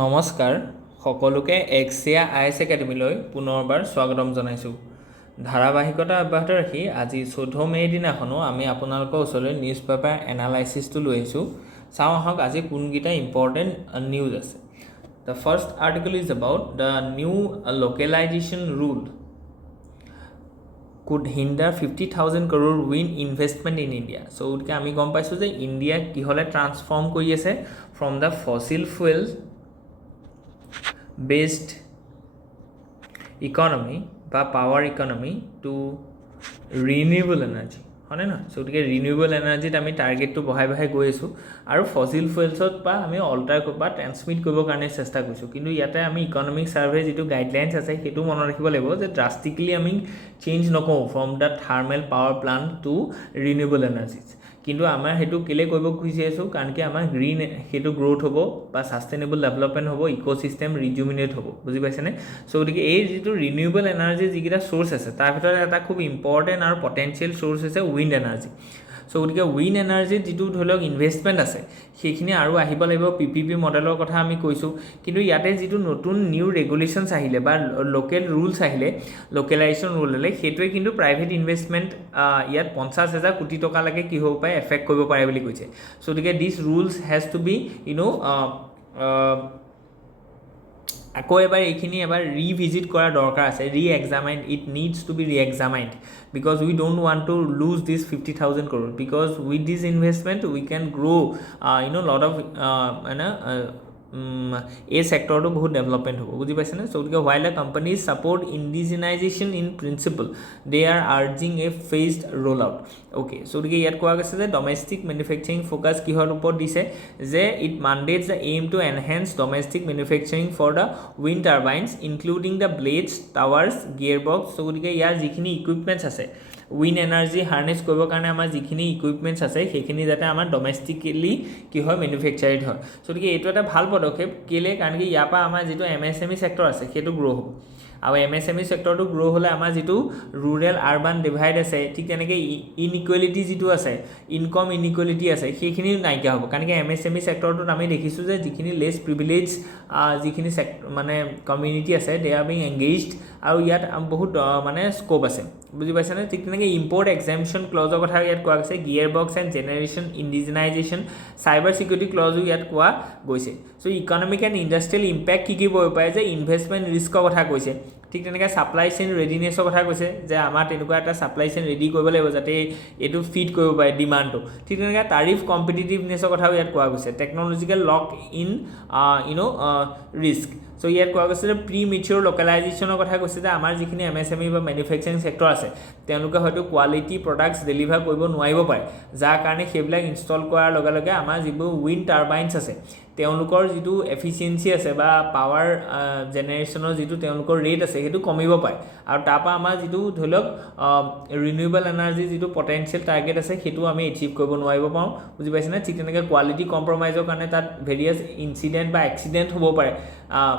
নমস্কাৰ সকলোকে AXIA IAS একাডেমীলৈ পুনৰবাৰ স্বাগতম জনাইছোঁ। ধাৰাবাহিকতা অব্যাহত ৰাখি আজি 14 মে' দিনাখনো আমি আপোনালোকৰ ওচৰলৈ নিউজ পেপাৰ এনালাইচিছটো লৈ আহিছোঁ। চাওঁ আহক আজি কোনকেইটা ইম্পৰ্টেণ্ট নিউজ আছে। The first article is about the new localization rule could hinder 50,000 crore wind investment in India. So উঠকে আমি গম পাইছোঁ যে ইণ্ডিয়া কিহলে ট্ৰান্সফৰ্ম কৰি আছে from the fossil fuels based economy বা power economy to renewable energy হয়নে না সো গতিকে ৰিনিউৱেবল এনাৰ্জিত আমি টাৰ্গেটটো বহাই গৈ আছোঁ আৰু ফসিল ফুয়েলছত বা আমি অল্টাৰ বা ট্ৰান্সমিট কৰিবৰ কাৰণে চেষ্টা কৰিছোঁ কিন্তু ইয়াতে আমি ইকনমিক সাৰ্ভে যিটো গাইডলাইনছ আছে সেইটো মনত ৰাখিব লাগিব যে ড্ৰাষ্টিকলি আমি চেঞ্জ নকৰোঁ from the thermal power plant to renewable energies কিন্তু আমাৰ হেতু কেলে কৰিব খুজি আছো কাৰণ কি আমাৰ গ্ৰীন হেতু গ্ৰোথ হ'ব বা সাস্টেইনেবল ডেভেলপমেন্ট হ'ব ইকোসিস্টেম ৰিজুমিনেট হ'ব বুজি পাইছেনে সো গতিকে এই যেটো ৰিনিউৱেবল এনাৰ্জি যিকিটা সোৰ্স আছে তাৰ ভিতৰত এটা খুব ইম্পৰ্টেন্ট আৰু পটেনশিয়াল সোৰ্স আছে উইণ্ড এনাৰ্জি সো গতিকে উইণ্ড এনাৰ্জি যেটো ধৰক ইনভেষ্টমেন্ট আছে সেইখিনি আৰু আহিব লাগিব পিপিপি মডেলৰ কথা আমি কৈছো কিন্তু ইয়াতে যেটো নতুন নিউ ৰেগুলেশনছ আহিলে বা লোকেল ৰুলছ আহিলে লোকেলাইজেশন ৰুললে হেতুৱে কিন্তু প্ৰাইভেট ইনভেষ্টমেন্ট ইয়াত 50,000 কোটি টকা লাগে কি হ'ব পায় এফেক্ট কৰিব পাৰে বুলি কৈছে সো গতিকে this rules has to be আকৌ এবাৰ এইখিনি এবাৰ ৰিভিজিট কৰা দৰকাৰ আছে re-examine it needs to be re-examined because we don't want to lose this 50,000 crore because with this investment we can grow lot of a sector to bahut development hobo buji paise na so while the companies support indigenization in principle they are urging a phased rollout okay so yat koa gase je domestic manufacturing focus kihor upor dise je it mandates the aim to enhance domestic manufacturing for the wind turbines including the blades towers gearbox so yar jikhini equipments ase wind energy harness কৰিব কাৰণে আমাৰ যিখিনি ইকুইপমেন্টছ আছে সেইখিনি যাতে আমাৰ ডমেস্টিকলি কি হয় ম্যানুফ্যাকচাৰড হয় সো গতিকে এইটো এটা ভাল পদক্ষেপ কেলে কাৰণ কি ইয়াপা আমাৰ যেটো এমএসএমই সেক্টৰ আছে সেইটো গ্ৰো হ'ব আৰু এমএসএমই সেক্টৰটো গ্ৰো হলে আমাৰ যেটো ৰুৰাল আৰবান ডিভাইড আছে ঠিক তেনেকৈ ইনইকুৱেলিটি যেটো আছে ইনকাম ইনইকুৱেলিটি আছে সেইখিনি নাইকিয়া হ'ব কাৰণ কি এমএসএমই সেক্টৰটোত আমি দেখিছো যে যিখিনি লেছ প্ৰিভিলেজ যিখিনি মানে কমিউনিটি আছে দে আৰ বিং এংগেজড আৰু ইয়াত বহুত মানে স্কোপ আছে বুজি পাইছে না ঠিক তেনেকৈ ইম্পৰ্ট এক্সাম্পশন ক্লজৰ কথা ইয়াত কোৱা গৈছে gear box and generation indigenisation cyber security ক্লজো ইয়াত কোৱা গৈছে so economic and industrial impact কি হ'ব পাৰে যে ইনভেষ্টমেণ্ট ৰিস্কৰ কথা কৈছে ঠিক তেনেকৈ সাপ্লাই চেইন ৰেডিনেছৰ কথা কৈছে যে আমাৰ তেনেকুৱা এটা সাপ্লাই চেইন ৰেডি কৰিব লাগিব যাতে এটো ফিট কৰিব পাৰে ডিমান্ডটো ঠিক তেনেকৈ টাৰিফ কম্পিটিটিভনেছৰ কথাও ইয়াত কোৱা গৈছে টেকনলজিক্যাল লক ইন ৰিস্ক সো ইয়াত কোৱা গৈছে যে প্ৰি মেচিউৰ লোকেলাইজেশ্যনৰ কথা কৈছে যে আমাৰ যিখিনি এমএসএমই বা ম্যানুফ্যাকচাৰিং সেক্টৰ আছে তেওঁলোকে হয়তো কোৱালিটি প্ৰডাক্টছ ডেলিভাৰ কৰিব নোৱাৰিব পাৰে যাৰ কাৰণে সেইবিলাক ইনষ্টল কৰাৰ লগে লগে আমাৰ যিবোৰ উইণ্ড টাৰবাইনছ আছে তেওঁলোকৰ যেটো এফিচিয়েন্সি আছে বা পাৱাৰ জেনেৰেশ্যনৰ যেটো তেওঁলোকৰ ৰেট আছে হেতু কমিব পাৰে আৰু তাপা আমাৰ যেটো ধলক ৰিনিউৱেবল এনাৰ্জি যেটো পটেনশিয়াল টাৰ্গেট আছে হেতু আমি এচিভ কৰিব নোৱাৰিব পাওঁ বুজি পাইছে না ঠিক তেনেকৈ কোৱালিটি কম্প্ৰমাইজৰ কাৰণে তাত ভেৰিয়াছ ইনসিডেন্ট বা এক্সিডেন্ট হ'ব পাৰে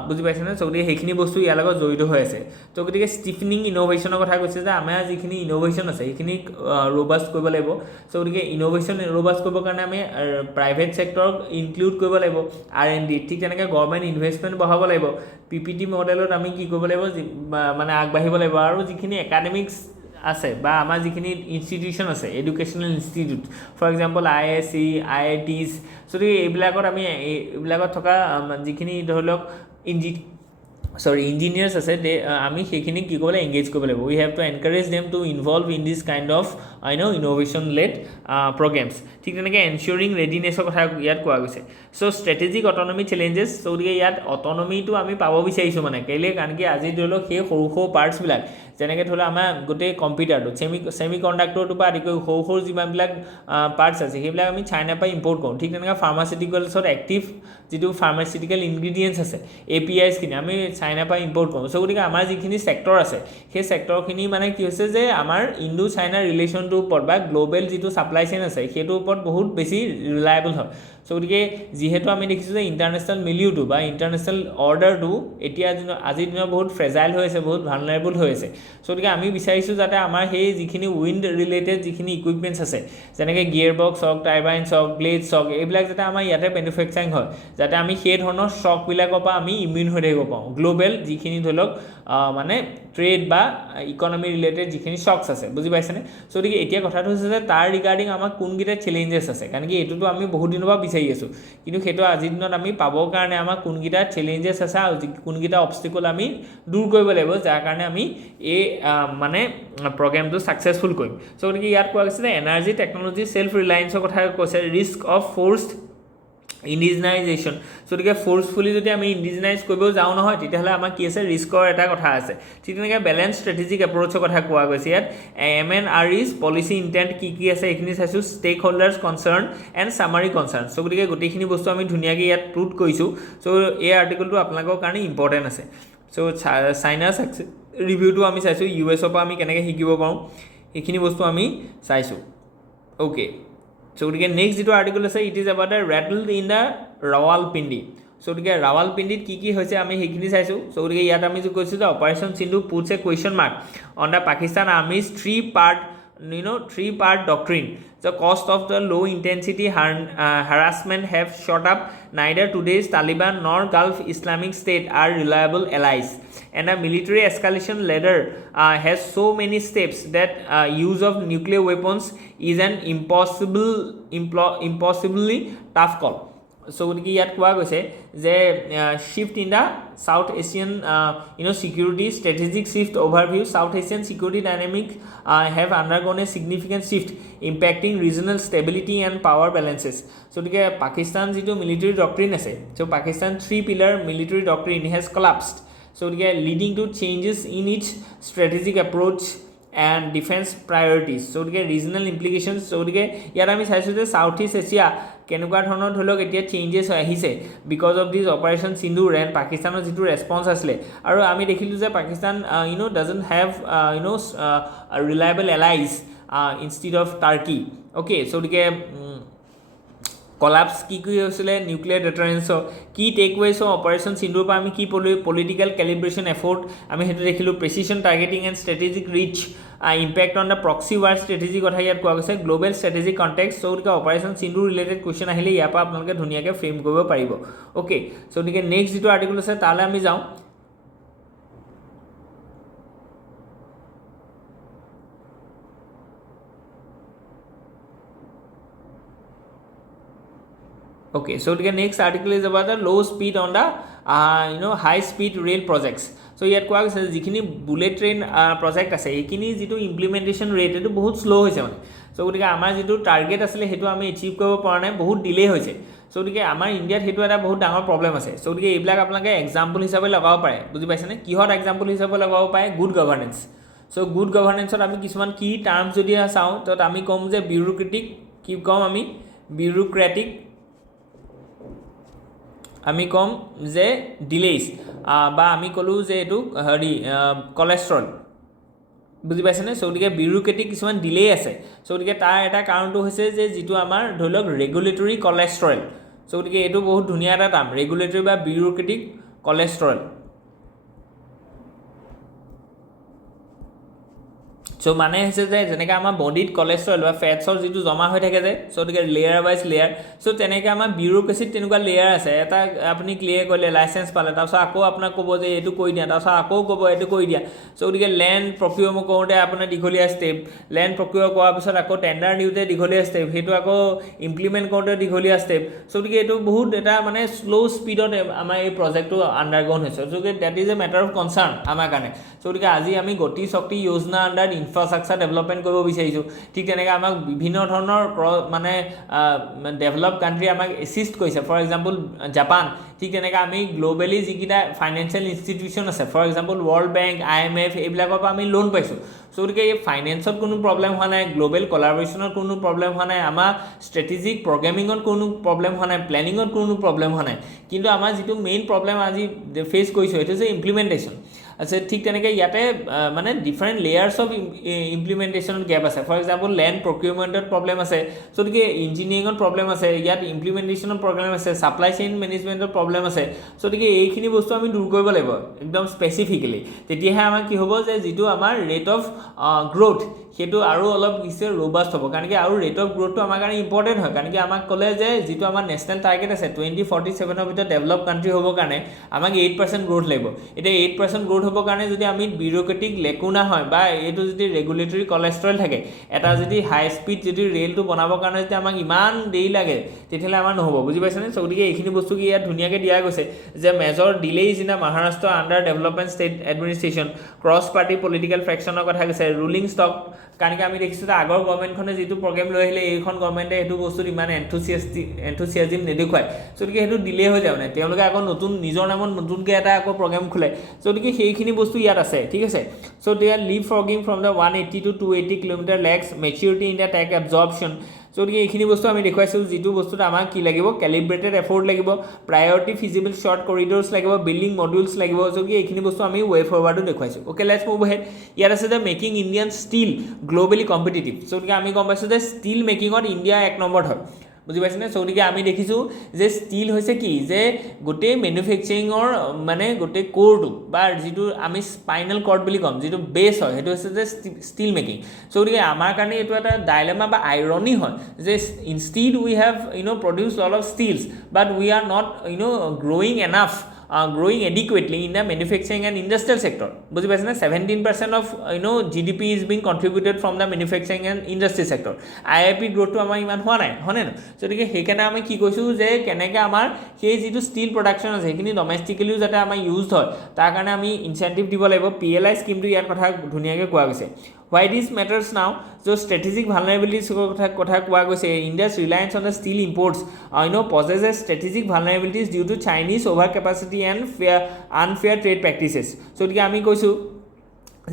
বুজি পাইছে না সো হেখিনি বস্তু ইয়াৰ লগত জড়িত হৈ আছে তো গতিকে ষ্টিফনিং ইনোভেশনৰ কথা কৈছে যে আমাৰ যিখিনি ইনোভেশন আছে সেইখিনি ৰবাস্ট কৰিব লাগিব সো গতিকে ইনোভেশন ৰবাস্ট কৰিবৰ কাৰণে আমি প্ৰাইভেট সেক্টৰক ইনক্লুড কৰিব লাগিব R&D ঠিক তেনেকৈ গভৰ্নমেন্ট ইনভেষ্টমেন্ট বঢ়াব লাগিব পিপিটি মডেলত আমি কি কৰিব লাগিব মানে আগবাঢ়িব লাগিব আৰু যিখিনি একাডেমিক্স আছে বা আমাৰ যিখিনি ইনষ্টিটিউশন আছে educational institute for example APSC IITs so এইবিলাকত আমি এইবিলাকত থকা যিখিনি ধৰলক engineers আছে আমি সেইখিনি কি কৰিলে এংগেজ কৰিব লাগিব we have to encourage them to involve in this kind of innovation led programs ঠিক তেনেকৈ ensuring readiness কথা ইয়াত কোৱা গৈছে so strategic autonomy challenges so ইয়াত অটোনমিটো আমি পাব বিচাৰিছো মানে কেলে কাৰণ কি আজি ধৰলক সেই সৰু পাৰ্টছ বিলাক যেনেকৈ ধৰল আমাৰ গোটেই কম্পিউটাৰটো সেমিকন্ডাক্টৰটো পৰা আদি কৰি সৰু যিমানবিলাক পাৰ্টছ আছে সেইবিলাক আমি চাইনা পৰা ইম্পৰ্ট কৰোঁ ঠিক তেনেকৈ ফাৰ্মাচিউটিকেলছত এক্টিভ যেটো ফাৰ্মাচিউটিকেল ইনগ্ৰেডিয়েন্টছ আছে APIs কিনে আমি চাইনা পৰা ইম্পৰ্ট কৰোঁ সো গতিকে আমাৰ যিখিনি সেক্টৰ আছে সেই সেক্টৰখিনি মানে কি হৈছে যে আমাৰ ইণ্ডো চাইনা ৰিলেশ্যনটোৰ ওপৰত বা গ্লোবেল যেটো সাপ্লাই চেইন আছে হেতুৰ ওপৰত বহুত বেছি ৰিলায়েবল হয় সো গতিকে যিহেতু আমি দেখিছোঁ যে ইণ্টাৰনেশ্যনেল মিলিউটো বা ইণ্টাৰনেশ্যনেল অৰ্ডাৰটো এতিয়া আজিৰ দিনত বহুত ফ্ৰেজাইল হৈ আছে, বহুত ভালনাৰেবল হৈ আছে। সো গতিকে আমি বিচাৰিছোঁ যাতে আমাৰ সেই যিখিনি উইণ্ড ৰিলেটেড যিখিনি ইকুইপমেণ্টছ আছে, যেনেকৈ গিয়েৰ বক্স হওক, টাৰ্বাইনছ হওক, ব্লেডছ হওক, এইবিলাক যাতে আমাৰ ইয়াতে মেনুফেকচাৰিং হয়, যাতে আমি সেই ধৰণৰ শ্বকবিলাকৰ পৰা আমি ইমিউন হৈ থাকিব পাৰোঁ। গ্ল'বেল যিখিনি ধৰি লওক মানে ট্ৰেড বা ইকনমি ৰিলেটেড যিখিনি শ্বকছ আছে, বুজি পাইছেনে? সো গতিকে এতিয়া কথাটো হৈছে যে তাৰ ৰিগাৰ্ডিং আমাৰ কোনকেইটা চেলেঞ্জেছ আছে, কাৰণ কি এইটোতো আমি বহুত দিনৰ পৰা বিচাৰি আছোঁ, কিন্তু সেইটো আজিৰ দিনত আমি পাবৰ কাৰণে আমাৰ কোনকেইটা চেলেঞ্জেছ আছে আৰু কোনকেইটা অবষ্টিকল আমি দূৰ কৰিব লাগিব, যাৰ কাৰণে আমি এই মানে প্ৰগ্ৰেমটো ছাকচেছফুল কৰিম। সো গতিকে ইয়াত কোৱা গৈছে যে এনাৰ্জি টেকনলজি চেল্ফ ৰিলায়েন্সৰ কথা কৈছে, ৰিস্ক অফ ফ'ৰ্চড ইণ্ডিজিনাইজেশ্যন। গতিকে ফ'ৰ্চফুলি যদি আমি ইণ্ডিজিনাইজ কৰিব যাওঁ নহয়, তেতিয়াহ'লে আমাৰ কি আছে, ৰিস্কৰ এটা কথা আছে। ঠিক তেনেকৈ বেলেঞ্চ ষ্ট্ৰেটেজিক এপ্ৰ'চৰ কথা কোৱা গৈছে ইয়াত। MNRE's পলিচি ইণ্টেণ্ট কি আছে এইখিনি চাইছোঁ, stake holders concern and summary concern. So গতিকে গোটেইখিনি বস্তু আমি ধুনীয়াকৈ ইয়াত প্ৰুভ কৰিছোঁ। সো এই আৰ্টিকলটো আপোনালোকৰ কাৰণে ইম্পৰ্টেণ্ট আছে। সো চাইনাৰ ৰিভিউটো আমি চাইছোঁ, US পৰা আমি কেনেকৈ শিকিব পাৰোঁ সেইখিনি বস্তু আমি চাইছোঁ। অ'কে, সো গতিকে নেক্সট যিটো আৰ্টিকল আছে, it is about the rattle in the Rawalpindi. So গতিকে ৰাৱালপিণ্ডিত কি হৈছে আমি সেইখিনি চাইছোঁ। সো গতিকে ইয়াত আমি যে কৈছোঁ যে operation Sindhu puts a question mark on the Pakistan army's three part doctrine. The cost of the low intensity harassment have shot up. Neither today's Taliban nor Gulf Islamic State are reliable allies, and a military escalation ladder has so many steps that use of nuclear weapons is an impossibly tough call. So গতিকে ইয়াত কোৱা গৈছে যে shift in the South Asian security strategic shift overview, South Asian security dynamic have undergone a significant shift impacting regional stability and power balances. So গতিকে পাকিস্তান যিটো military doctrine আছে, so' Pakistan 3 pillar military doctrine has collapsed. So গতিকে leading to changes in its strategic approach and defence priorities. So গতিকে regional implications. So গতিকে ইয়াত আমি চাইছোঁ যে ছাউথ ইষ্ট এছিয়া কেনেকুৱা ধৰণৰ ধৰি লওক এতিয়া চেঞ্জেছ আহিছে বিকজ অফ দিছ অপাৰেশ্যন সিন্ধুৰ এণ্ড পাকিস্তানৰ যিটো ৰেছপন্স আছিলে। আৰু আমি দেখিলোঁ যে Pakistan doesn't have reliable allies instead of Turkey. Okay, so' গতিকে কলাপছ কি হৈছিলে, নিউক্লিয়াৰ ডেটাৰেঞ্চৰ কি টেকৱেজৰ অপাৰেশ্যন সিন্ধুৰ পৰা আমি কি পলিটিকেল কেলিব্ৰেশ্যন এফৰ্ট আমি সেইটো দেখিলোঁ। Precision targeting and strategic reach impact on the proxy war strategy কথা ইয়াত কোৱা গৈছে। Global strategic contacts. চ' গতিকে অপাৰেশ্যন সিন্ধু ৰিলেটেড কুৱেশ্যন আহিলে ইয়াৰ পৰা আপোনালোকে ধুনীয়াকৈ ফ্ৰেম কৰিব পাৰিব। অ'কে, চ' গতিকে নেক্সট যিটো আৰ্টিকল আছে তালৈ আমি যাওঁ। Okay, so the next article is about the low speed on the high speed rail projects. So ইয়াত কোৱা গৈছে যিখিনি বুলেট ট্ৰেইন প্ৰজেক্ট আছে এইখিনি যিটো ইমপ্লিমেণ্টেশ্যন ৰেট এইটো বহুত শ্ল' হৈছে মানে। চ' গতিকে আমাৰ যিটো টাৰ্গেট আছিলে সেইটো আমি এচিভ কৰিব পৰা নাই, বহুত ডিলে হৈছে। চ' গতিকে আমাৰ ইণ্ডিয়াত সেইটো এটা বহুত ডাঙৰ প্ৰব্লেম আছে। চ' গতিকে এইবিলাক আপোনালোকে এক্সাম্পল হিচাপে লগাব পাৰে, বুজি পাইছেনে? কিহত এক্সাম্পল হিচাপে লগাব পাৰে? Good governance. চ' গুড গভাৰ্নেন্সত আমি কিছুমান কি টাৰ্মছ যদি চাওঁ তাত আমি ক'ম যে বিউৰোক্ৰেটিক, কি ক'ম আমি? বিউৰোক্ৰেটিক, আমি ক'ম যে ডিলেইজ, বা আমি ক'লোঁ যে এইটো কলেষ্ট্ৰল, বুজি পাইছেনে? চ' গতিকে বিউৰোক্ৰেটিক কিছুমান ডিলে আছে। চ' গতিকে তাৰ এটা কাৰণটো হৈছে যে যিটো আমাৰ ধৰি লওক ৰেগুলেটৰী কলেষ্ট্ৰল। চ' গতিকে এইটো বহুত ধুনীয়া এটা টাৰ্ম, ৰেগুলেটৰী বা বিউৰোক্ৰেটিক কলেষ্ট্ৰল। চ' মানে হৈছে যে যেনেকৈ আমাৰ বডিত কলেষ্ট্ৰল বা ফেটছৰ যিটো জমা হৈ থাকে যে, চ' গতিকে লেয়াৰ ৱাইজ লেয়াৰ। চ' তেনেকৈ আমাৰ বিউৰোক্ৰেচিত তেনেকুৱা লেয়াৰ আছে। এটা আপুনি ক্লিয়াৰ কৰিলে, লাইচেঞ্চ পালে, তাৰপিছত আকৌ আপোনাক ক'ব যে এইটো কৰি দিয়া, তাৰপিছত আকৌ ক'ব এইটো কৰি দিয়া। চ' গতিকে লেণ্ড প্ৰকিউৰ কৰোঁতে আপোনাৰ দীঘলীয়া ষ্টেপ, লেণ্ড প্ৰকিউৰ কৰাৰ পিছত আকৌ টেণ্ডাৰ দিওঁতে দীঘলীয়া ষ্টেপ, সেইটো আকৌ ইমপ্লিমেণ্ট কৰোঁতে দীঘলীয়া ষ্টেপ। চ' গতিকে এইটো বহুত এটা মানে শ্ল' স্পীডত আমাৰ এই প্ৰজেক্টটো আণ্ডাৰগ'ন হৈছে। চ' গতিকে debt is a matter of concern আমাৰ কাৰণে। চ' গতিকে আজি আমি গতি শক্তি যোজনা আণ্ডাৰ ইনফ্ৰাষ্ট্ৰাকচাৰ ডেভেলপমেণ্ট কৰিব বিচাৰিছোঁ। ঠিক তেনেকৈ আমাক বিভিন্ন ধৰণৰ মানে ডেভেলপ কাণ্ট্ৰি আমাক এছিষ্ট কৰিছে, ফৰ এক্সাম্পল জাপান। ঠিক তেনেকৈ আমি গ্ল'বেলি যিকেইটা ফাইনেন্সিয়েল ইনষ্টিটিউশ্যন আছে, for example world bank, IMF, এইবিলাকৰ পৰা আমি লোন পাইছোঁ। চ' গতিকে এই ফাইনেন্সত কোনো প্ৰব্লেম হোৱা নাই, গ্ল'বেল কলাবৰেশ্যনত কোনো প্ৰব্লেম হোৱা নাই, আমাৰ ষ্ট্ৰেটেজিক প্ৰগ্ৰেমিঙত কোনো প্ৰব্লেম হোৱা নাই, প্লেনিঙত কোনো প্ৰব্লেম হোৱা নাই। কিন্তু আমাৰ যিটো মেইন প্ৰব্লেম আজি ফেচ কৰিছোঁ সেইটো হৈছে ইমপ্লিমেণ্টেশ্যন। আছে ঠিক তেনেকৈ ইয়াতে মানে ডিফাৰেণ্ট লেয়াৰ্ছ অফ ইমপ্লিমেণ্টেশ্যনত গেপ আছে ফৰ এক্সাম্পল লেণ্ড প্ৰকিউৰমেণ্টত প্ৰব্লেম আছে চ' গতিকে ইঞ্জিনিয়াৰিঙত প্ৰব্লেম আছে ইয়াত ইমপ্লিমেণ্টেশ্যনত প্ৰব্লেম আছে ছাপ্লাই চেইন মেনেজমেণ্টত প্ৰব্লেম আছে চ' গতিকে এইখিনি বস্তু আমি দূৰ কৰিব লাগিব একদম স্পেচিফিকেলি তেতিয়াহে আমাৰ কি হ'ব যে যিটো আমাৰ ৰেট অফ গ্ৰ'থ সেইটো আৰু অলপ কিছু ৰবাষ্ট হ'ব কাৰণ কি আৰু ৰেট অফ গ্ৰ'থটো আমাৰ কাৰণে ইম্পৰ্টেণ্ট হয় কাৰণ কি আমাক ক'লে যে যিটো আমাৰ নেশ্যনেল টাৰ্গেট আছে 2047 ভিতৰত ডেভেলপ কাণ্ট্ৰি হ'বৰ কাৰণে আমাক 8% গ্ৰ'থ লাগিব এতিয়া 8% গ্ৰ'থ হ'বৰ কাৰণে যদি আমি বিউৰ'ক্ৰেটিক লেকুনা হয় বা এইটো যদি ৰেগুলেটৰী কলেষ্ট্ৰল থাকে এটা যদি হাই স্পীড যদি ৰেলটো বনাবৰ কাৰণে যদি আমাক ইমান দেৰি লাগে তেতিয়াহ'লে আমাৰ নহ'ব বুজি পাইছেনে চ' গতিকে এইখিনি বস্তু কি ইয়াত ধুনীয়াকৈ দিয়া গৈছে যে major delays in the Maharashtra under development state administration cross party political ফ্ৰেকশ্যনৰ কথা কৈছে ৰুলিং ষ্টক কাৰণ কি আমি দেখিছোঁ যে আগৰ গভৰ্ণমেণ্টখনে যিটো প্ৰগ্ৰেম লৈ আহিলে এইখন গভৰ্ণমেণ্টে সেইটো বস্তুত ইমান এনথুচিয়াজিম নেদেখুৱায় চ' গতিকে সেইটো ডিলে হৈ যায় মানে তেওঁলোকে আকৌ নতুন নিজৰ নামত নতুনকৈ এটা আকৌ প্ৰগ্ৰেম খোলে চ' গতিকে সেইখিনি বস্তু ইয়াত আছে ঠিক আছে so' they are leapfrogging from the 180 to 280 kilometre lags maturity in the tech absorption so' গতিকে এইখিনি বস্তু আমি দেখুৱাইছোঁ যিটো বস্তুত আমাক কি লাগিব কেলিব্ৰেটেড এফৰ্ট লাগিব প্ৰায়ৰিটি ফিজিবল শ্বৰ্ট কৰিডৰ্ছ লাগিব বিল্ডিং মডিউলছ লাগিব চ' গতিকে এইখিনি বস্তু আমি ৱে ফৰৱাৰ্ডো দেখুৱাইছোঁ অ'কে লেটছ মুভ হেড ইয়াত আছে যে making Indian steel globally competitive so' গতিকে আমি গম পাইছোঁ যে ষ্টিল মেকিঙত ইণ্ডিয়া 1 নম্বৰত হয় বুজি পাইছেনে চ' গতিকে আমি দেখিছোঁ যে ষ্টিল হৈছে কি যে গোটেই মেনুফেকচাৰিঙৰ মানে গোটেই ক'ৰটো বা যিটো আমি স্পাইনেল কৰ্ড বুলি ক'ম যিটো বেছ হয় সেইটো হৈছে যে ষ্টিল মেকিং চ' গতিকে আমাৰ কাৰণে এইটো এটা ডাইলেমা বা আইৰনি হয় যে instead we have produce lot of steels but we are not growing enough growing adequately in the manufacturing and industrial sector বুজি পাইছে না 17% of GDP is being contributed from the manufacturing and industry sector IIP growth আমাৰ ইমান হোৱা নাই হয়নে ন চ' গতিকে সেইকাৰণে আমি কি কৈছোঁ যে কেনেকৈ আমাৰ সেই যিটো ষ্টিল প্ৰডাকশ্যন আছে সেইখিনি ডমেষ্টিকেলিও যাতে আমাৰ ইউজ হয় তাৰ কাৰণে আমি ইনচেণ্টিভ দিব লাগিব PLI স্কিমটো ইয়াৰ কথা ধুনীয়াকৈ কোৱা গৈছে Why this matters now? So strategic vulnerabilities কথা কোৱা গৈছে India's reliance on the steel imports possesses strategic vulnerabilities due to Chinese overcapacity and unfair trade practices. So গতিকে আমি কৈছোঁ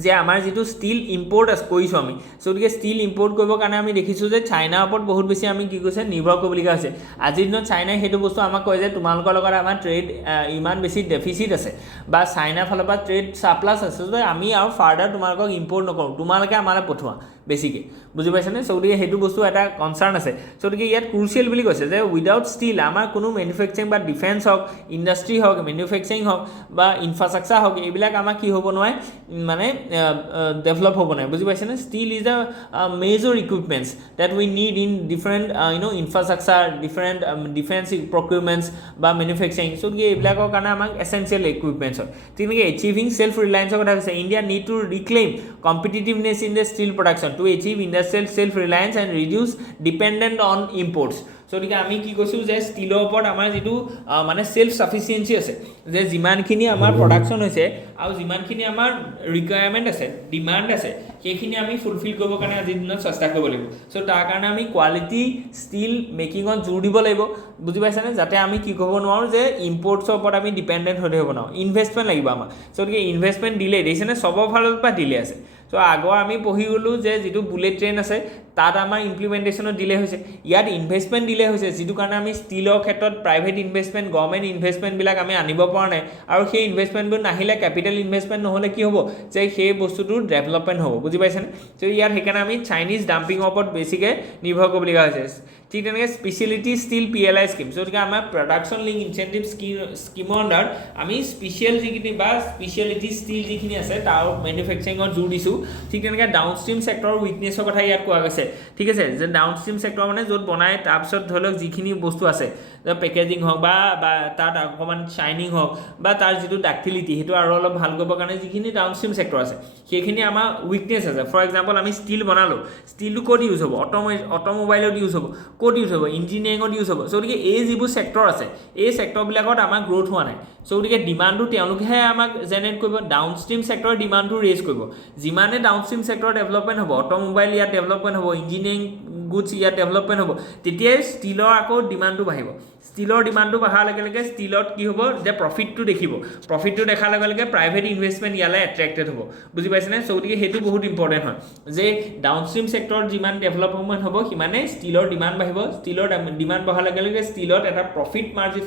যে আমাৰ যিটো ষ্টিল ইম্পৰ্ট কৰিছোঁ আমি চ' গতিকে ষ্টিল ইম্পৰ্ট কৰিবৰ কাৰণে আমি দেখিছোঁ যে চাইনাৰ ওপৰত বহুত বেছি আমি কি কৈছে নিৰ্ভৰ কৰিবলগীয়া হৈছে আজিৰ দিনত চাইনাই সেইটো বস্তু আমাক কয় যে তোমালোকৰ লগত আমাৰ ট্ৰেড ইমান বেছি ডেফিচিট আছে বা চাইনাৰ ফালৰ পৰা ট্ৰেড ছাপ্লাছ আছে যে আমি আৰু ফাৰ্ডাৰ তোমালোকক ইম্পৰ্ট নকৰোঁ তোমালোকে আমালৈ পঠোৱা বেছিকৈ বুজি পাইছেনে চ' গতিকে সেইটো বস্তু এটা কনচাৰ্ণ আছে চ' গতিকে ইয়াত ক্ৰুচিয়েল বুলি কৈছে যে উইদাউট ষ্টিল আমাৰ কোনো মেনুফেকচাৰিং বা ডিফেন্স হওক ইণ্ডাষ্ট্ৰি হওক মেনুফেকচাৰিং হওক বা ইনফ্ৰাষ্ট্ৰাকচাৰ হওক এইবিলাক আমাৰ কি হ'ব নোৱাৰে মানে ডেভেলপ হ'ব নাই বুজি পাইছেনে steel is the major equipments that we need in different infrastructure different defence procurements বা মেনুফেকচাৰিং চ' গতিকে এইবিলাকৰ কাৰণে আমাক এচেঞ্চিয়েল ইকুইপমেণ্টছ হয় তেনেকৈ এচিভিং ছেল্ফ ৰিলায়েন্সৰ কথা কৈছে India need to reclaim competitiveness in the steel production to achieve industrial self-reliance and reduce dependent on imports. So গতিকে আমি কি কৈছোঁ যে ষ্টিলৰ ওপৰত আমাৰ যিটো মানে চেল্ফ চাফিচিয়েঞ্চি আছে যে যিমানখিনি আমাৰ প্ৰডাকশ্যন হৈছে আৰু যিমানখিনি আমাৰ ৰিকুৱাৰমেণ্ট আছে ডিমাণ্ড আছে সেইখিনি আমি ফুলফিল কৰিবৰ কাৰণে আজিৰ দিনত চেষ্টা কৰিব লাগিব চ' তাৰ কাৰণে আমি কোৱালিটি ষ্টিল মেকিঙত জোৰ দিব লাগিব বুজি পাইছেনে যাতে আমি কি কৰিব নোৱাৰোঁ যে ইম্পৰ্টছৰ ওপৰত আমি ডিপেণ্ডেণ্ট হৈ থাকিব নোৱাৰোঁ ইনভেষ্টমেণ্ট লাগিব আমাক চ' গতিকে ইনভেষ্টমেণ্ট দিলে দেখিছেনে চবৰ ফালৰ পৰা দিলে আছে চ' আগৰ আমি পঢ়ি গ'লোঁ যে যিটো বুলেট ট্ৰেইন আছে তাত আমাৰ ইমপ্লিমেণ্টেশ্যনত দিলে হৈছে ইয়াত ইনভেষ্টমেণ্ট দিলে হৈছে যিটো কাৰণে আমি ষ্টিলৰ ক্ষেত্ৰত প্ৰাইভেট ইনভেষ্টমেণ্ট গভৰ্ণমেণ্ট ইনভেষ্টমেণ্টবিলাক আমি আনিব পৰা নাই আৰু সেই ইনভেষ্টমেণ্টবোৰ নাহিলে কেপিটেল ইনভেষ্টমেণ্ট নহ'লে কি হ'ব যে সেই বস্তুটোৰ ডেভেলপমেণ্ট হ'ব বুজি পাইছেনে চ' ইয়াত সেইকাৰণে আমি চাইনিজ ডাম্পিঙৰ ওপৰত বেছিকৈ নিৰ্ভৰ কৰিবলগীয়া হৈছে ঠিক তেনেকৈ স্পেচিয়েলিটি ষ্টিল PLI স্কিম চ' গতিকে আমাৰ প্ৰডাকশ্যন লিংক ইনচেণ্টিভ স্কিমৰ আণ্ডাৰ আমি স্পেচিয়েল যিখিনি বা স্পেচিয়েলিটি ষ্টিল যিখিনি আছে তাৰ মেনুফেকচাৰিঙত জোৰ দিছোঁ ঠিক তেনেকৈ ডাউনষ্ট্ৰীম ছেক্টৰৰ উইকনেছৰ কথা ইয়াত কোৱা গৈছে ঠিক আছে যে ডাউনষ্ট্ৰীম ছেক্টৰ মানে য'ত বনাই তাৰপিছত ধৰি লওক যিখিনি বস্তু আছে পেকেজিং হওক বা তাত অকণমান শ্বাইনিং হওক বা তাৰ যিটো ডাক্টিলিটি সেইটো আৰু অলপ ভাল কৰিবৰ কাৰণে যিখিনি ডাউনষ্ট্ৰীম ছেক্টৰ আছে সেইখিনি আমাৰ উইকনেছ আছে ফৰ এক্সাম্পল আমি ষ্টিল বনালোঁ ষ্টিলটো ক'ত ইউজ হ'ব অট'মোবাইলত ইউজ হ'ব ক'ত ইউজ হ'ব ইঞ্জিনিয়াৰিঙত ইউজ হ'ব চ' গতিকে এই যিবোৰ ছেক্টৰ আছে এই ছেক্টৰবিলাকত আমাৰ গ্ৰ'থ হোৱা নাই চ' গতিকে ডিমাণ্ডটো তেওঁলোকেহে আমাক জেনেৰেট কৰিব ডাউনষ্ট্ৰীম ছেক্টৰৰ ডিমাণ্ডটো ৰেজ কৰিব যিমানে ডাউনষ্ট্ৰীম ছেক্টৰ ডেভেলপমেণ্ট হ'ব অট'মোবাইল ইয়াত ডেভেলপমেণ্ট হ'ব ইঞ্জিনিয়াৰিং গুডছ ইয়াত ডেভেলপমেণ্ট হ'ব তেতিয়াই ষ্টিলৰ আকৌ ডিমাণ্ডটো বাঢ়িব ষ্টিলৰ ডিমাণ্ডটো বঢ়াৰ লগে লগে ষ্টিলত কি হ'ব যে প্ৰফিটটো দেখিব প্ৰফিটটো দেখাৰ লগে লগে প্ৰাইভেট ইনভেষ্টমেণ্ট ইয়ালৈ এট্ৰেক্টেড হ'ব বুজি পাইছেনে চ' গতিকে সেইটো বহুত ইম্পৰ্টেণ্ট হয় যে ডাউনষ্ট্ৰীম ছেক্টৰত যিমান ডেভেলপমেণ্ট হ'ব সিমানে ষ্টিলৰ ডিমাণ্ড বাঢ়িব ষ্টিলৰ ডিমাণ্ড বঢ়াৰ লগে লগে ষ্টিলত এটা প্ৰফিট মাৰ্জিন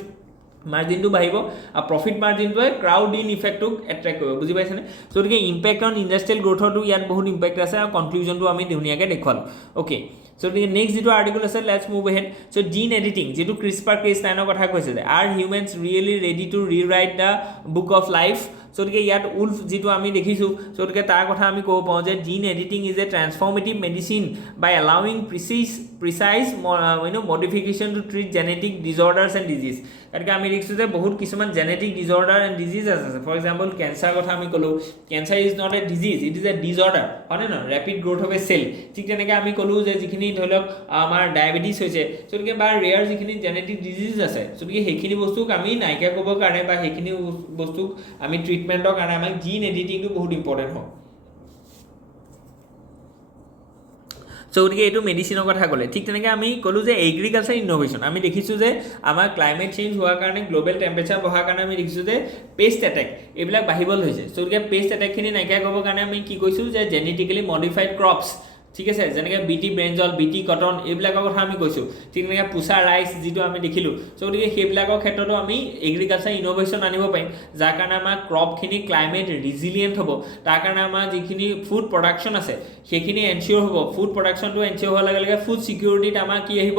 মাৰ্জিনটো বাঢ়িব আৰু প্ৰফিট মাৰ্জিনটোৱে ক্ৰাউড ইন ইফেক্টটোক এট্ৰেক্ট কৰিব বুজি পাইছেনে চ' গতিকে ইম্পেক্ট অন ইণ্ডাষ্ট্ৰিয়েল গ্ৰ'থতো ইয়াত বহুত ইম্পেক্ট আছে আৰু কনক্লুজনটো আমি ধুনীয়াকৈ দেখুৱালোঁ অ'কে চ' গতিকে নেক্সট যিটো আৰ্টিকল আছে let's move ahead so' gene editing যিটো ক্ৰিস্পাৰ কেছ 9 কথা কৈছে যে are humans really ready to rewrite the book of life so' গতিকে ইয়াত উল্ফ যিটো আমি দেখিছোঁ চ' গতিকে তাৰ কথা আমি ক'ব পাৰোঁ যে gene editing is a transformative medicine by allowing precise modification to treat genetic disorders and disease গতিকে আমি দেখিছোঁ যে বহুত কিছুমান জেনেটিক ডিজৰ্ডাৰ এণ্ড ডিজিজ আছে ফৰ এক্সাম্পল কেঞ্চাৰ কথা আমি ক'লোঁ cancer is not a disease it is a disorder হয়নে নহয় rapid growth of a cell ঠিক তেনেকৈ আমি ক'লোঁ যে যিখিনি ধৰি লওক আমাৰ ডায়েবেটিছ হৈছে গতিকে বা ৰেয়াৰ যিখিনি জেনেটিক ডিজিজ আছে গতিকে সেইখিনি বস্তুক আমি নাইকিয়া কৰিবৰ কাৰণে বা সেইখিনি বস্তুক আমি ট্ৰিটমেণ্টৰ কাৰণে আমাক জিন এডিটিংটো বহুত ইম্পৰ্টেণ্ট হয় চ' গতিকে এইটো মেডিচিনৰ কথা ক'লে ঠিক তেনেকৈ আমি ক'লোঁ যে এগ্ৰিকালচাৰ ইন'ভেশ্যন আমি দেখিছোঁ যে আমাৰ ক্লাইমেট চেঞ্জ হোৱাৰ কাৰণে গ্ল'বেল টেম্পাৰেচাৰ বঢ়াৰ কাৰণে আমি দেখিছোঁ যে পেষ্ট এটেক এইবিলাক বাঢ়িবলৈ হৈছে চ' গতিকে পেষ্ট এটেকখিনি নাইকিয়া কৰিবৰ কাৰণে আমি কি কৈছোঁ যে জেনেটিকেলি মডিফাইড ক্ৰপছ ঠিক আছে যেনেকৈ বিটি ব্ৰেঞ্জল বিটি কটন এইবিলাকৰ কথা আমি কৈছোঁ ঠিক তেনেকৈ পুচা ৰাইচ যিটো আমি দেখিলোঁ চ' গতিকে সেইবিলাকৰ ক্ষেত্ৰতো আমি এগ্ৰিকালচাৰ ইন'ভেশ্যন আনিব পাৰিম যাৰ কাৰণে আমাৰ ক্ৰপখিনি ক্লাইমেট ৰিজিলিয়েণ্ট হ'ব তাৰ কাৰণে আমাৰ যিখিনি ফুড প্ৰডাকশ্যন আছে সেইখিনি এনচিয়'ৰ হ'ব ফুড প্ৰডাকশ্যনটো এনচিয়'ৰ হোৱাৰ লগে লগে ফুড ছিকিউৰিটিত আমাৰ কি আহিব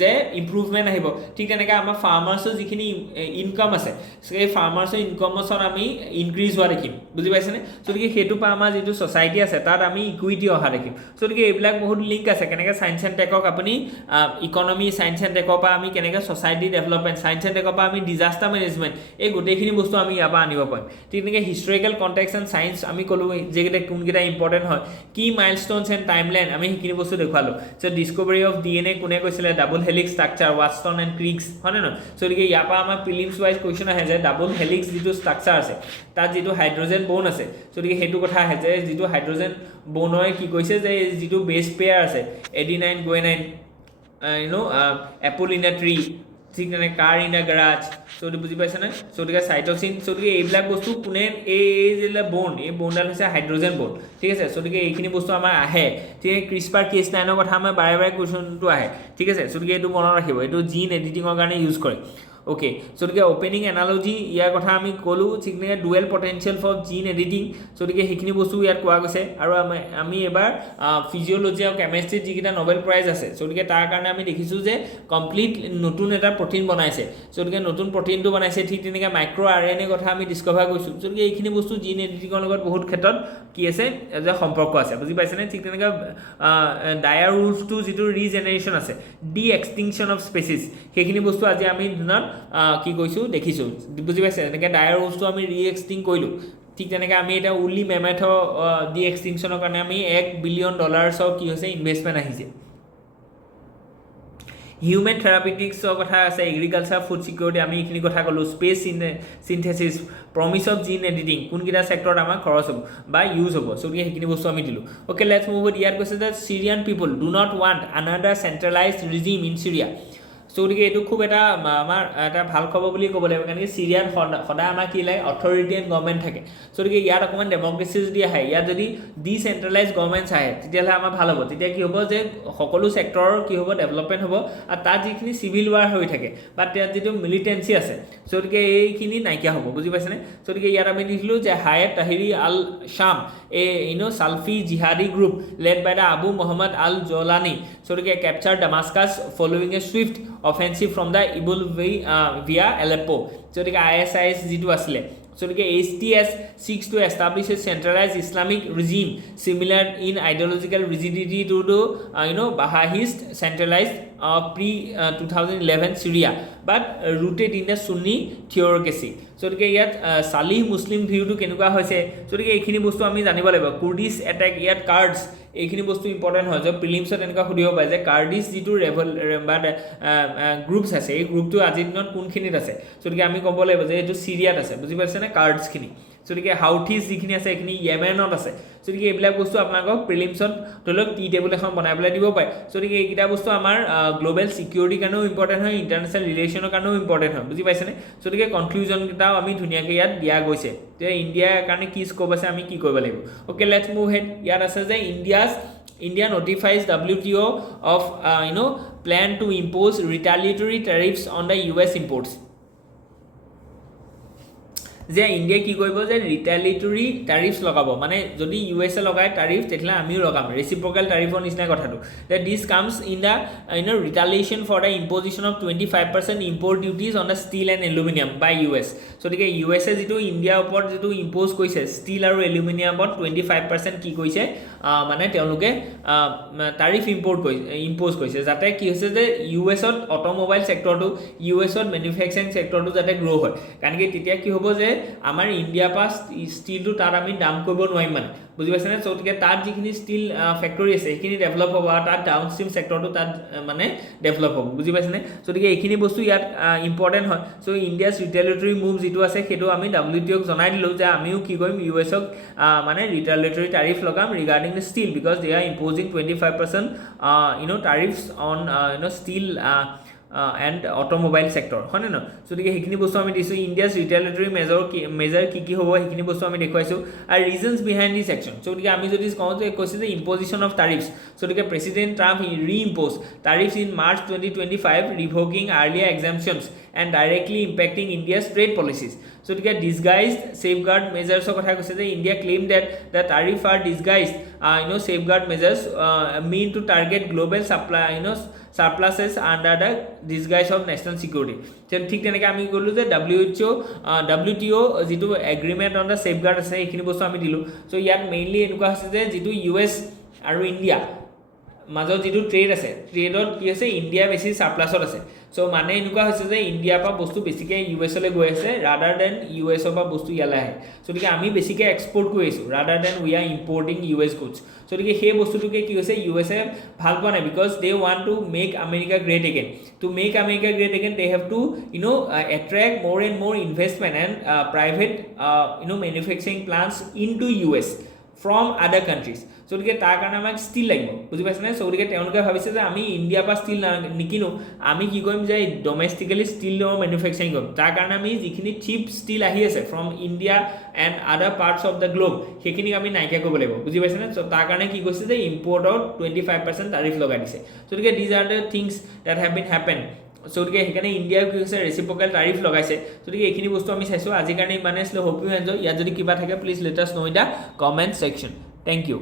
যে ইম্প্ৰুভমেণ্ট আহিব ঠিক তেনেকৈ আমাৰ ফাৰ্মাৰ্ছৰ যিখিনি ইনকাম আছে সেই ফাৰ্মাৰ্ছৰ ইনকামছত আমি ইনক্ৰিজ হোৱা দেখিম বুজি পাইছেনে চ' গতিকে সেইটোৰ পৰা আমাৰ যিটো ছ'চাইটি আছে তাত আমি ইকুইটি অহা দেখিম চ' গতিকে এইবিলাক বহুত লিংক আছে কেনেকৈ ছায়েন্স এণ্ড টেকক আপুনি ইকনমি ছায়েন্স এণ্ড টেকৰ পৰা আমি কেনেকৈ ছ'চাইটি ডেভেলপমেণ্ট ছায়েন্স এণ্ড টেকৰ পৰা আমি ডিজাষ্টাৰ মেনেজমেণ্ট এই গোটেইখিনি বস্তু আমি ইয়াৰ পৰা আনিব পাৰিম ঠিক তেনেকৈ হিষ্টৰিকেল কণ্টেক্স এণ্ড ছায়েন্স আমি ক'লোঁ যিকেইটা কোনকেইটা ইম্পৰ্টেণ্ট হয় কি মাইলষ্ট'নছ এণ্ড টাইমলাইন আমি সেইখিনি বস্তু দেখুৱালোঁ চ' ডিস্কভাৰী অফ DNA কোনে কৈছিলে double helix structure Watson and Crick's হয়নে নহয় চ' গতিকে ইয়াৰ পৰা আমাৰ প্ৰিলিমছ ৱাইজ কুৱেশ্যন আহে যে ডাবল হেলিক্স যিটো ষ্ট্ৰাকচাৰ আছে তাত যিটো হাইড্ৰজেন ব'ন আছে চ' গতিকে সেইটো কথা আহে যে যিটো হাইড্ৰজেন ব'নৰে কি কৈছে যে যিটো বেছ পেয়াৰ আছে এডিনাইন গুৱেনাইন এপল ইন এ ট্ৰী ঠিক তেনেকৈ কাৰ ইন এ গেৰাজ চ' এইটো বুজি পাইছেনে চ' গতিকে চাইট'চিন চ' গতিকে এইবিলাক বস্তু কোনে এই যিবিলাক ব'ন এই ব'নডাল হৈছে হাইড্ৰজেন ব'ন ঠিক আছে চ' গতিকে এইখিনি বস্তু আমাৰ আহে ঠিক আছে ক্ৰিস্পাৰ কেছ 9 কথা আমাৰ বাৰে বাৰে কুৱেশ্যনটো আহে ঠিক আছে চ' গতিকে এইটো মনত ৰাখিব এইটো জিন এডিটিঙৰ কাৰণে ইউজ কৰে অ'কে চ' গতিকে অ'পেনিং এনালজি ইয়াৰ কথা আমি ক'লোঁ ঠিক তেনেকৈ dual potential for gene editing so' গতিকে সেইখিনি বস্তু ইয়াত কোৱা গৈছে আৰু আমি এবাৰ ফিজিঅ'লজি আৰু কেমেষ্ট্ৰিত যিকেইটা নবেল প্ৰাইজ আছে চ' গতিকে তাৰ কাৰণে আমি দেখিছোঁ যে কমপ্লিট নতুন এটা প্ৰটিন বনাইছে চ' গতিকে নতুন প্ৰটিনটো বনাইছে ঠিক তেনেকৈ মাইক্ৰ' RNA কথা আমি ডিছকভাৰ কৰিছোঁ চ' গতিকে এইখিনি বস্তু জিন এডিটিঙৰ লগত বহুত ক্ষেত্ৰত কি আছে যে সম্পৰ্ক আছে বুজি পাইছেনে ঠিক তেনেকৈ ডায়াৰ উল্ফটো যিটো ৰিজেনেৰেশ্যন আছে ডি এক্সটিংশ্যন অফ স্পেচিছ সেইখিনি বস্তু আজি আমি দিনত কি কৈছোঁ দেখিছোঁ বুজি পাইছে এনেকৈ ডায়াৰ উল্ফটো আমি ৰিএক্সটিং কৰিলোঁ ঠিক তেনেকৈ আমি এতিয়া উলি মেমেথৰ ডি এক্সটিংশ্যনৰ কাৰণে আমি $1 বিলিয়ন কি হৈছে ইনভেষ্টমেণ্ট আহিছে হিউমেন থেৰাপিউটিক্সৰ কথা আছে এগ্ৰিকালচাৰ ফুড ছিকিউৰিটি আমি এইখিনি কথা ক'লোঁ speech synthesis promise of gene editing কোনকেইটা ছেক্টৰত আমাৰ খৰচ হ'ব বা ইউজ হ'ব চ' গতিকে সেইখিনি বস্তু আমি দিলোঁ অ'কে লেটছ মুভ ইয়াত কৈছে যে Syrian people do not want another centralised regime in Syria so' গতিকে এইটো খুব এটা আমাৰ এটা ভাল খবৰ বুলি ক'ব লাগিব কাৰণ কি চিৰিয়াত সদায় আমাৰ কি লাগে অথৰিটেৰিয়ান গভৰ্ণমেণ্ট থাকে চ' গতিকে ইয়াত অকণমান ডেম'ক্ৰেচি যদি আহে ইয়াত যদি ডিচেণ্ট্ৰেলাইজ গভৰ্ণমেণ্টছ আহে তেতিয়াহ'লে আমাৰ ভাল হ'ব তেতিয়া কি হ'ব যে সকলো ছেক্টৰৰ কি হ'ব ডেভেলপমেণ্ট হ'ব আৰু তাত যিখিনি চিভিল ৱাৰ হৈ থাকে বা তাত যিটো মিলিটেঞ্চি আছে চ' গতিকে এইখিনি নাইকিয়া হ'ব বুজি পাইছেনে চ' গতিকে ইয়াত আমি দেখিলোঁ যে Hayat Tahrir al Sham Salafi jihadi group led by the Abu Mohammed al Jolani so' গতিকে capture Damascus following a swift offensive from the Ibul via Aleppo so gotike ISIS jitu asile so gotike HTS seeks to establish a centralized Islamic regime similar in ideological rigidity to the Baha'ist centralized pre 2011 Syria but rooted in the Sunni theocracy so gotike yat Salih Muslim view to kenuka hoise so gotike ekhini bostu ami janibo lagbo Kurdish attack yat cards এইখিনি বস্তু important হয় যে প্ৰিলিমছত এনেকুৱা সুধিব পাৰে যে কাৰ্ডিছ যিটো groups আছে এই গ্ৰুপটো আজিৰ দিনত কোনখিনিত আছে গতিকে আমি ক'ব লাগিব যে এইটো চিৰিয়াত আছে বুজি পাইছেনে কাৰ্ডছখিনি গতিকে হাউথিছ যিখিনি আছে এইখিনি য়েমেনত আছে গতিকে এইবিলাক বস্তু আপোনালোকক প্ৰিলিমছত ধৰি লওক টি টেবুল এখন বনাই পেলাই দিব পাৰে গতিকে এইকেইটা বস্তু আমাৰ গ্ল'বেল ছিকিউৰিটিৰ কাৰণেও ইম্পৰ্টেণ্ট হয় ইণ্টাৰনেশ্যনেল ৰিলেশ্যনৰ কাৰণেও ইম্পৰ্টেণ্ট হয় বুজি পাইছেনে গতিকে কনক্লুজনকেইটাও আমি ধুনীয়াকৈ ইয়াত দিয়া গৈছে যে ইণ্ডিয়াৰ কাৰণে কি স্ক'প আছে আমি কি কৰিব লাগিব অ'কে লেটছ মুভ হেড ইয়াত আছে যে India notifies WTO of plan to impose retaliatory tariffs on the US imports যে ইণ্ডিয়াই কি কৰিব যে ৰিটেলিটৰী টাৰিফছ লগাব মানে যদি ইউ এছ এ লগায় টাৰিফ তেতিয়াহ'লে আমিও লগাম ৰেচিপ্ৰকেল টাৰিফৰ নিচিনা কথাটো that this comes in the retaliation for the imposition of 25% import duties on the steel and aluminum by US so the US যেটো ইন্ডিয়া ওপৰত যেটো ইম্পোজ কৰিছে ষ্টিল আৰু এলুমিনিয়ামত 25% কি কৈছে মানে তেওঁলোকে টাৰিফ ইম্পোজ কৰিছে যাতে কি হৈছে যে ইউএছত অটোমোবাইল সেক্টৰটো ইউএছত ম্যানুফ্যাকচাৰিং সেক্টৰটো যাতে গ্ৰো হয় কাৰণ কি তেতিয়া কি হ'ব যে আমাৰ ইণ্ডিয়া পাস ষ্টিলটো তাত আমি দাম কৰিব নোৱাৰিম মানে বুজি পাইছে না সো তাত যিখিনি ষ্টিল ফ্যাক্টৰী আছে সেইখিনি ডেভেলপ হ'ব আৰু তাত ডাউনষ্ট্ৰীম সেক্টৰটো তাত মানে ডেভেলপ হ'ব বুজি পাইছে না সো এইখিনি বস্তু ইয়াত ইম্পৰ্টেন্ট হয় সো ইণ্ডিয়াছ ৰিটেলিটৰী মুভ যেটো আছে সেইটো আমি WTO ক জনাই দিলো যে আমিও কি কৰিম ইউএছক মানে ৰিটেলিটৰী টাৰিফ লগাম regarding the steel because they are imposing 25% tariffs on steel and automobile sector হয় না সো ঠিক সেইখিনি বস্তু আমি দিছো ইণ্ডিয়াছ ৰিটেলিটৰী মেজাৰ কি হ'ব সেইখিনি বস্তু আমি দেখুৱাইছো আৰু reasons behind this action so ঠিক আমি যদি কওঁ যে কৈছে যে ইম্পোজিশন অফ টাৰিফস সো ঠিক president Trump reimpose tariffs in March 2025 revoking earlier exemptions and directly impacting India's trade policies. So, to get disguised safeguard measures, so India claimed that the tariff are disguised, safeguard measures mean to target global supply, surpluses under the disguise of national security. So, ঠিক তেনেকৈ আমি ক'লো যে WTO যেটো agreement on the safeguard আছে এইখিনি বস্তু আমি দিলো সো ইয়াত মেইনলি এনেকুৱা হৈছে যে যেটো US আৰু ইণ্ডিয়া মাজত যেটো ট্ৰেড আছে ট্ৰেডত কি আছে ইণ্ডিয়া বেছি সাৰপ্লাসত আছে সো মানে এনেকুৱা হৈছে যে ইণ্ডিয়া পা বস্তু বেছিকে ইউএছ লৈ গৈ আছে ৰাদাৰ দেন ইউএছ পা বস্তু ইয়ালে আহে সো ঠিক আমি বেছিকে এক্সপোৰ্ট কৰি আছো rather than we are importing US goods so ঠিক সেই বস্তুটোকে কি হৈছে ইউএছ এ ভাল পোৱা নাই because they want to make America great again to make America great again they have to attract more and more investment and private manufacturing plants into US from other countries so তাৰ কাৰণে আমাক still লাগিব বুজি পাইছে না so তেওঁলোকে ভাবিছে যে আমি ইণ্ডিয়া পা ষ্টিল নিকিনো আমি কি কৰিম যে ডোমেষ্টিক্যালি ষ্টিল ম্যানুফ্যাকচাৰিং কৰিম তাৰ কাৰণে আমি যিখিনি চিপ ষ্টিল আহি আছে from India and other parts of the globe সেইখিনি আমি নাইকিয়া কৰিব লাগিব বুজি পাইছে না সো তাৰ কাৰণে কি কৈছে যে ইম্পৰ্টত 25% টাৰিফ লগাই দিছে so these are the things that have been happen so সেইকাৰণে ইণ্ডিয়া কি হৈছে ৰেচিপ্ৰকেল টাৰিফ লগাইছে সো এইখিনি বস্তু আমি চাইছো আজিৰ কাৰণে ইমানে আছিল হোপ ইউ এনজয় ইয়াত যদি কিবা থাকে please let us know in the comment section thank U